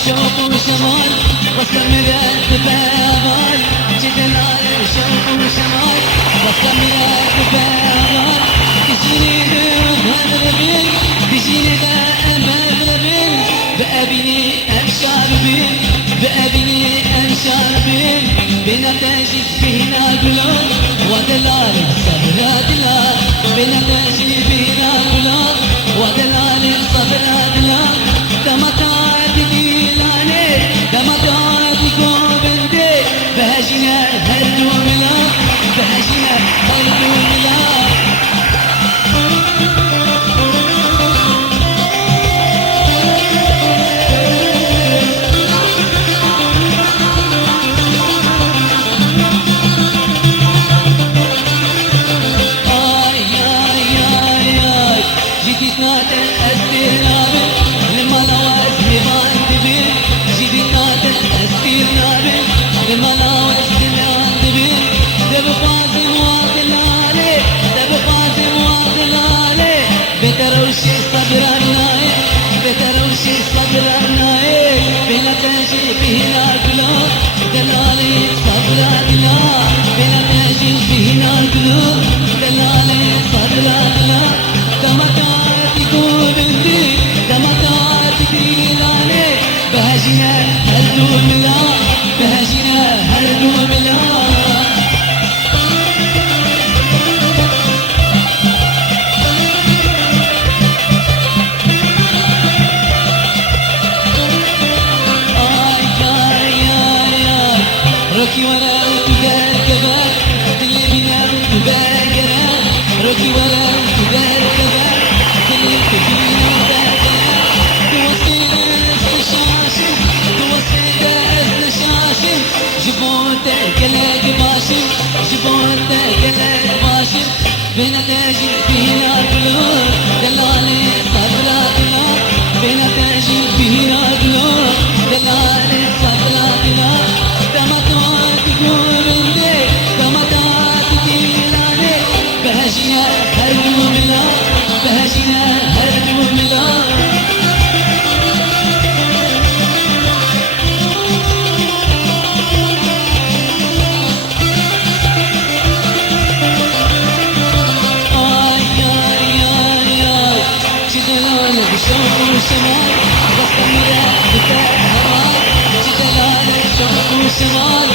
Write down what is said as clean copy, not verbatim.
وشوق وشمال واستمر التفاعل جدلال وشوق وشمال واستمر التفاعل تجيني بمهربين تجيني بمهربين بأبني أمشار بين بأبني أمشار بين بنتاجك فينا قلوب ودلال صبر دلال بنتاجك فينا قلوب ودلال صبر دلال دمتات ديلاني دمتات قوبندي بهجنا هردو ملا بهجنا هردو ملا بتروشي صدرناي بتروشي صدرناي بلا تاجي فينا قلوب دلالي صدرنا بلا تاجي فينا قلوب دلالي صدرنا دمتات قوبندي دمتات ديلاني بهجنا هردو ملا بهجنا هردو ملا روكي ورا وتدار كبار اللي بينا وباقرا روكي ورا وتدار كبار اللي بينا وباقرا توصينا استشاشم توصينا استشاشم جبوتا كلاك باشم جبوتا كلاك باشم بينا تاجي فينا قلوب دلالي صدراتنا بينا تاجي فينا قلوب دلالي صدراتنا دمتات قوبندي دمتات ديلاني بهجنا هردو ملا بهجنا هردو ملا جدلال بشوق وشمال واستمر بتاع هواك جدلال بشوق وشمال